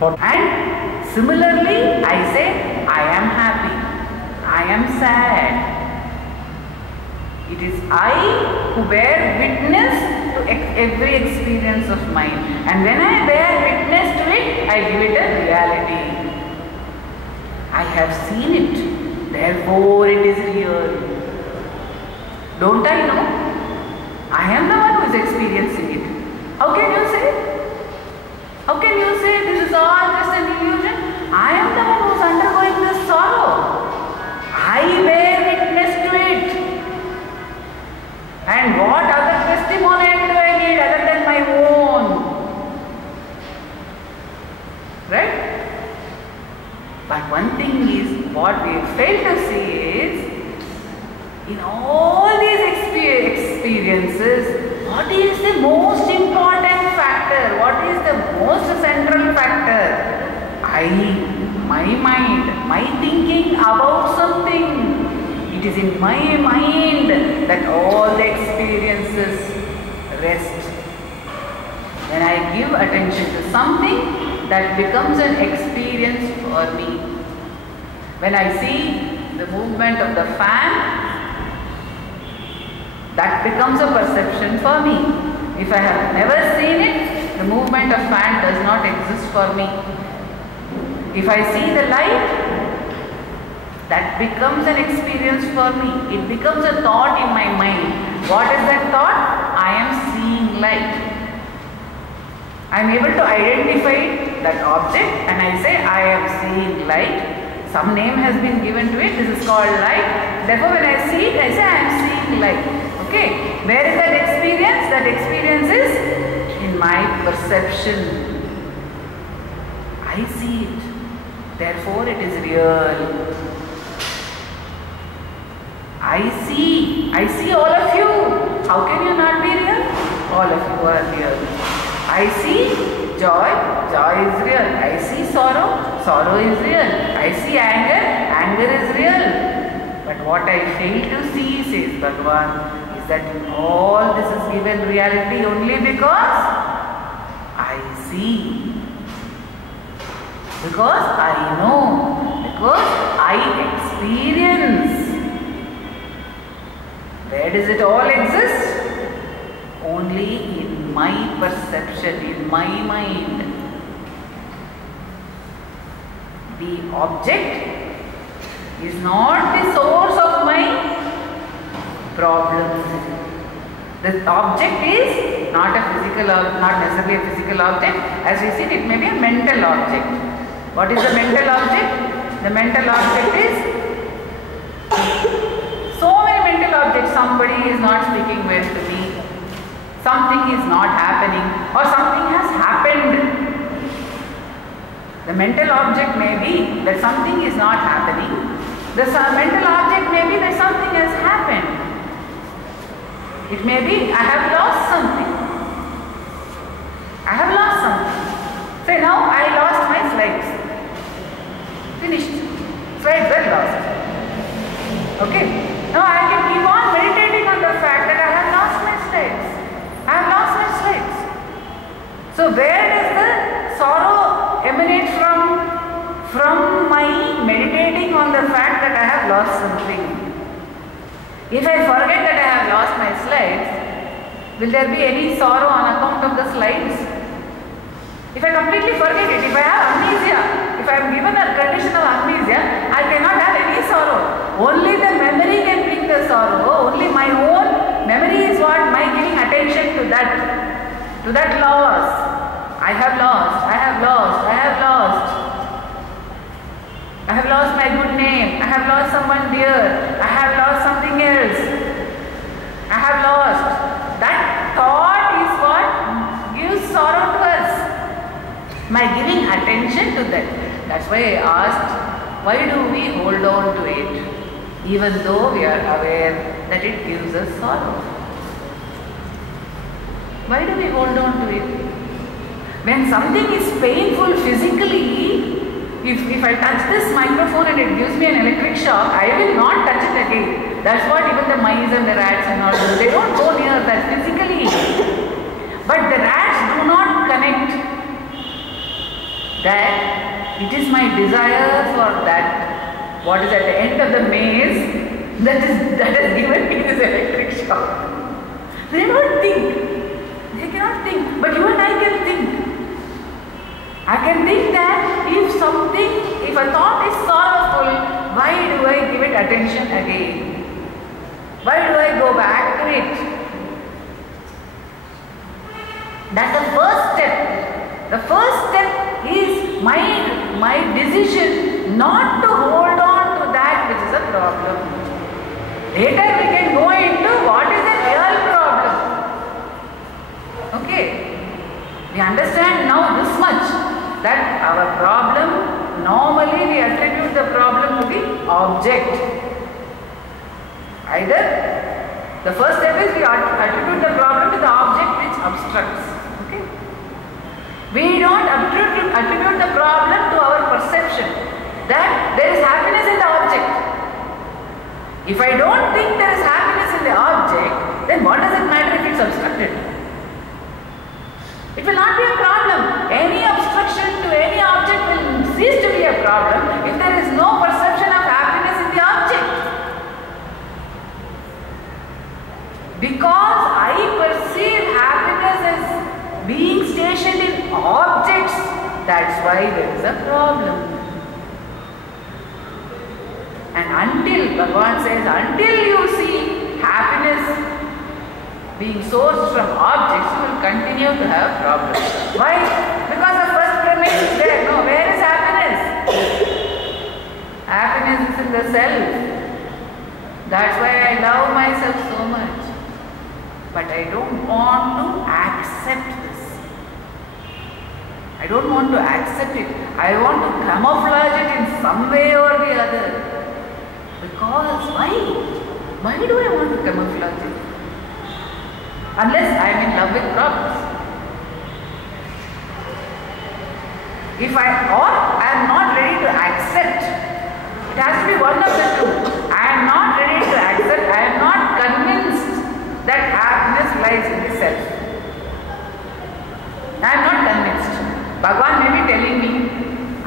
And similarly, I say, I am happy, I am sad. It is I who bear witness to every experience of mine. And when I bear witness to it, I give it a reality. I have seen it, therefore it is real. Don't I know? I am the one who is experiencing it. How can you say? How can you say this is all just an illusion? I am the one who is undergoing this sorrow. I bear witness to it. And what other testimonial do I need other than my own? Right? But one thing is, what we fail to see is, in all these experiences, what is the most important factor? What is the most central factor? My mind, my thinking about something. It is in my mind that all the experiences rest. When I give attention to something, that becomes an experience for me. When I see the movement of the fan, that becomes a perception for me. If I have never seen it, the movement of fan does not exist for me. If I see the light, that becomes an experience for me. It becomes a thought in my mind. What is that thought? I am seeing light. I am able to identify that object and I say I am seeing light. Some name has been given to it. This is called light. Therefore, when I see it, I say I am seeing light. Okay, where is that experience? That experience is in my perception. I see it. Therefore, it is real. I see all of you. How can you not be real? All of you are real. I see joy is real. I see sorrow is real. I see anger is real. But what I fail to see, says Bhagavan, is that all this is given reality only because I see. Because I know. Because I experience. Where does it all exist? Only in my perception, in my mind. The object is not the source of my problems. The object is not necessarily a physical object. As we see, it may be a mental object. What is the mental object? The mental object is so many mental objects. Somebody is not speaking well to me. Something is not happening or something has happened. The mental object may be that something is not happening. The mental object may be that something has happened. It may be I have lost something. I have lost something. Say now I lost my slides. Finished. Slides were lost. Okay. Now I can keep on meditating on the fact that I have lost my slides. I have lost my slides. So where does the sorrow emanate from? From my meditating on the fact that I have lost something. If I forget that I have lost my slides, will there be any sorrow on account of the slides? If I completely forget it, if I have amnesia, if I am given a condition of amnesia, I cannot have any sorrow. Only the memory can bring the sorrow. Only my own memory is what my giving attention to that loss. I have lost, I have lost, I have lost. I have lost my good name. I have lost someone dear. I have lost something else. I have lost. That thought is what gives sorrow to us. My giving attention to that. That's why I asked, why do we hold on to it, even though we are aware that it gives us sorrow? Why do we hold on to it? When something is painful physically, if I touch this microphone and it gives me an electric shock, I will not touch it again. That's what even the mice and the rats and all do. They don't go near that physically. But the rats do not connect. that it is my desire for that, what is at the end of the maze, that has given me this electric shock. They don't think. They cannot think. But you and I can think. I can think that if a thought is sorrowful, why do I give it attention again? Why do I go back to it? That's the first step. The first step is my decision not to hold on to that which is a problem. Later we can go into what is the real problem. Okay. We understand now this much, that our problem, normally we attribute the problem to the object. Either the first step is we attribute the problem to the object which obstructs. Okay. We don't attribute the problem to our perception that there is happiness in the object. If I don't think there is happiness in the object, then what does it matter if it's obstructed? It will not be a problem. Any obstruction to any object will cease to be a problem if there is no perception of happiness in the object. Because I perceive happiness as being stationed in objects, that's why there is a problem. And until, Bhagavan says, until you see happiness being sourced from objects, you will continue to have problems. Why? Because the first premise is there. No, where is happiness? Happiness is in the self. That's why I love myself so much. But I don't want to accept this. I don't want to accept it. I want to camouflage it in some way or the other. Because why? Why do I want to camouflage it? Unless I am in love with problems. If I am not ready to accept, it has to be one of the two. I am not ready to accept, I am not convinced that happiness lies in the self. I am not convinced. Bhagavan may be telling me,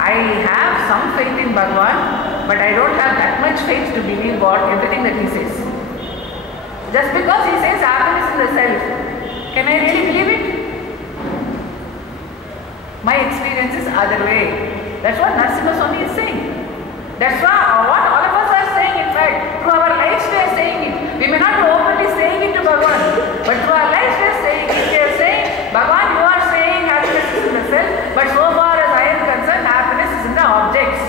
I have some faith in Bhagavan, but I don't have that much faith to believe everything that he says. Just because he says happiness in the self, can I really believe it? My experience is other way. That's what Narasimha Swami is saying. That's what all of us are saying, in fact. Through our lives we are saying it. We may not be openly saying it to Bhagavan, but through our lives we are saying it. We are saying, Bhagavan, you are saying happiness is in the self, but so far as I am concerned, happiness is in the objects.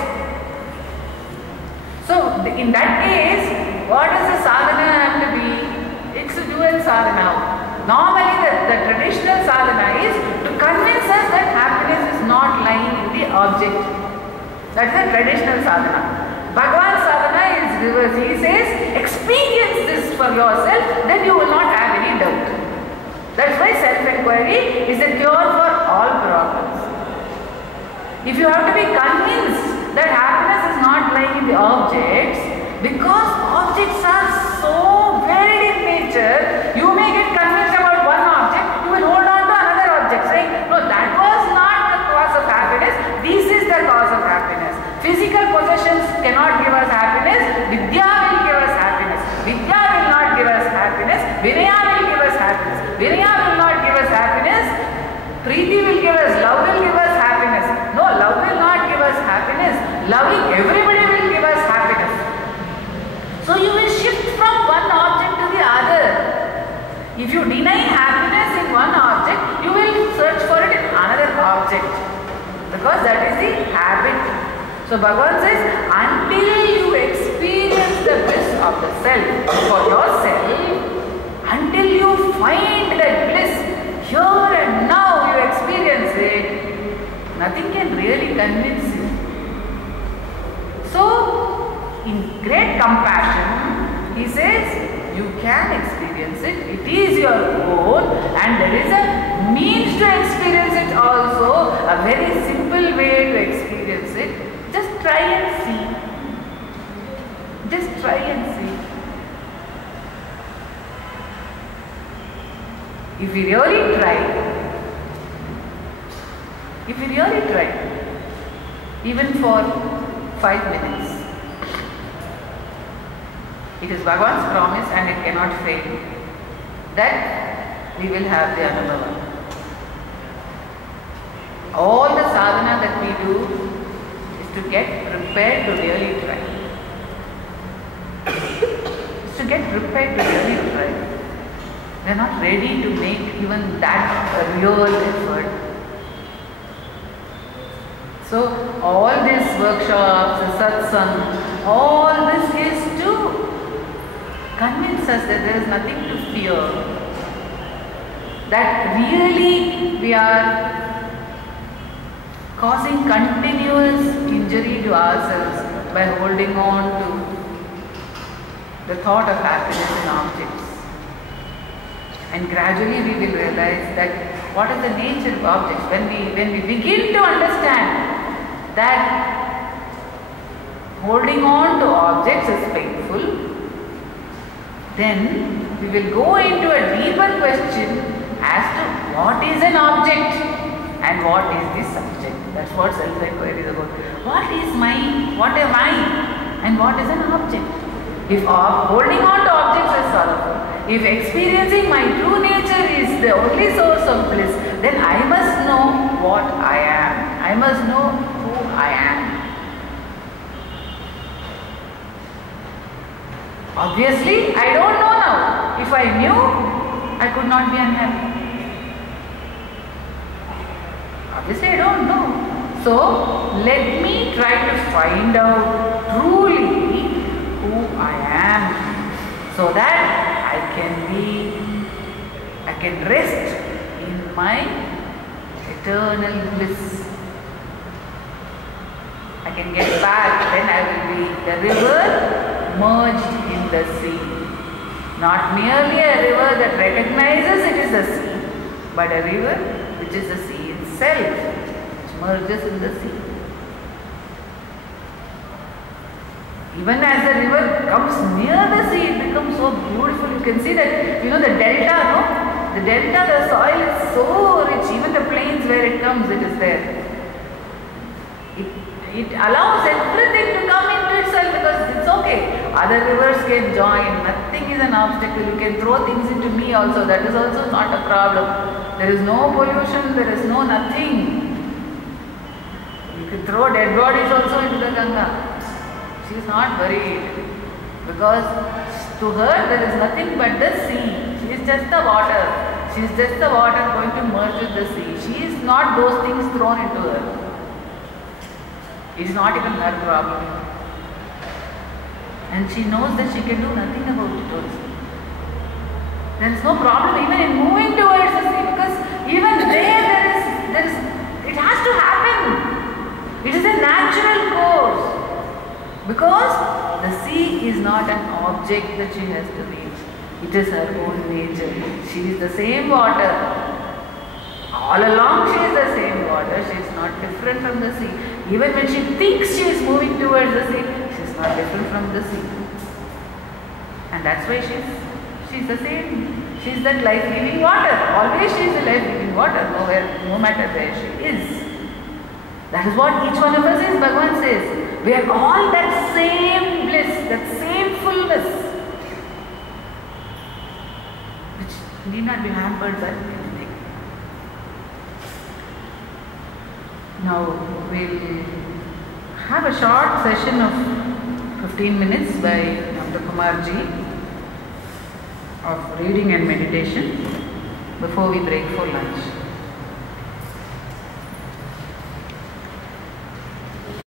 So, in that case, what does the sadhana have to be? It's a dual sadhana. Normally, the traditional sadhana is to convince us that happiness is not lying in the object. That's the traditional sadhana. Bhagavan's sadhana is reverse. He says, experience this for yourself, then you will not have any doubt. That's why self-inquiry is the cure for all problems. If you have to be convinced that happiness is not lying in the objects, because objects are so varied in nature, you may get convinced about one object, you will hold on to another object, saying, no, that was not the cause of happiness, this is the cause of happiness. Physical possessions cannot give us happiness, Vidya will give us happiness. Vidya will not give us happiness, Vinaya will give us happiness. Vinaya will not give us happiness, Preeti will give us, love will give us happiness. No, love will not give us happiness, loving everybody will give us happiness. So you will shift from one object to the other. If you deny happiness in one object, you will search for it in another object. Because that is the habit. So Bhagavan says, until you experience the bliss of the self for yourself, until you find that bliss here and now you experience it, nothing can really convince you. So, in great compassion, he says, you can experience it, it is your own, and there is a means to experience it also, a very simple way to experience it. Just try and see. Just try and see. If we really try, even for 5 minutes. It is Bhagavan's promise and it cannot fail that we will have the Anubhava. All the sadhana that we do is to get prepared to really try. Is to get prepared to really try. We are not ready to make even that a real effort. So all these workshops, the satsang, all this is to convince us that there is nothing to fear. That really we are causing continuous injury to ourselves by holding on to the thought of happiness in objects. And gradually we will realize that what is the nature of objects. When we begin to understand that holding on to objects is painful, then we will go into a deeper question as to what is an object and what is the subject. That's what self-inquiry is about. What am I, and what is an object? If holding on to objects is sorrowful, if experiencing my true nature is the only source of bliss, then I must know what I am. I must know who I am. Obviously, I don't know now. If I knew, I could not be unhappy. Obviously, I don't know. So, let me try to find out truly who I am, so that I can rest in my eternal bliss. I can get back, then I will be the river merged in the sea. Not merely a river that recognizes it is the sea, but a river which is the sea itself, which merges in the sea. Even as the river comes near the sea, it becomes so beautiful. You can see that, the delta, no? The delta, the soil is so rich. Even the plains where it comes, it is there. It allows everything to come into itself because it's okay. Other rivers can join. Nothing is an obstacle. You can throw things into me also. That is also not a problem. There is no pollution. There is no nothing. You can throw dead bodies also into the Ganga. She is not worried because to her there is nothing but the sea. She is just the water. She is just the water going to merge with the sea. She is not those things thrown into her. It is not even her problem. And she knows that she can do nothing about it also. There is no problem even in moving towards the sea because even there is it has to happen. It is a natural course. Because the sea is not an object that she has to reach. It is her own nature. She is the same water. All along she is the same water. She is not different from the sea. Even when she thinks she is moving towards the sea, she is not different from the sea. And that's why she is the same. She is that life-giving water. Always she is the life-giving water, no matter where she is. That is what each one of us is, Bhagavan says. We are all that same bliss, that same fullness, which need not be hampered by anything. Now we'll have a short session of 15 minutes by Dr. Kumarji of reading and meditation before we break for lunch.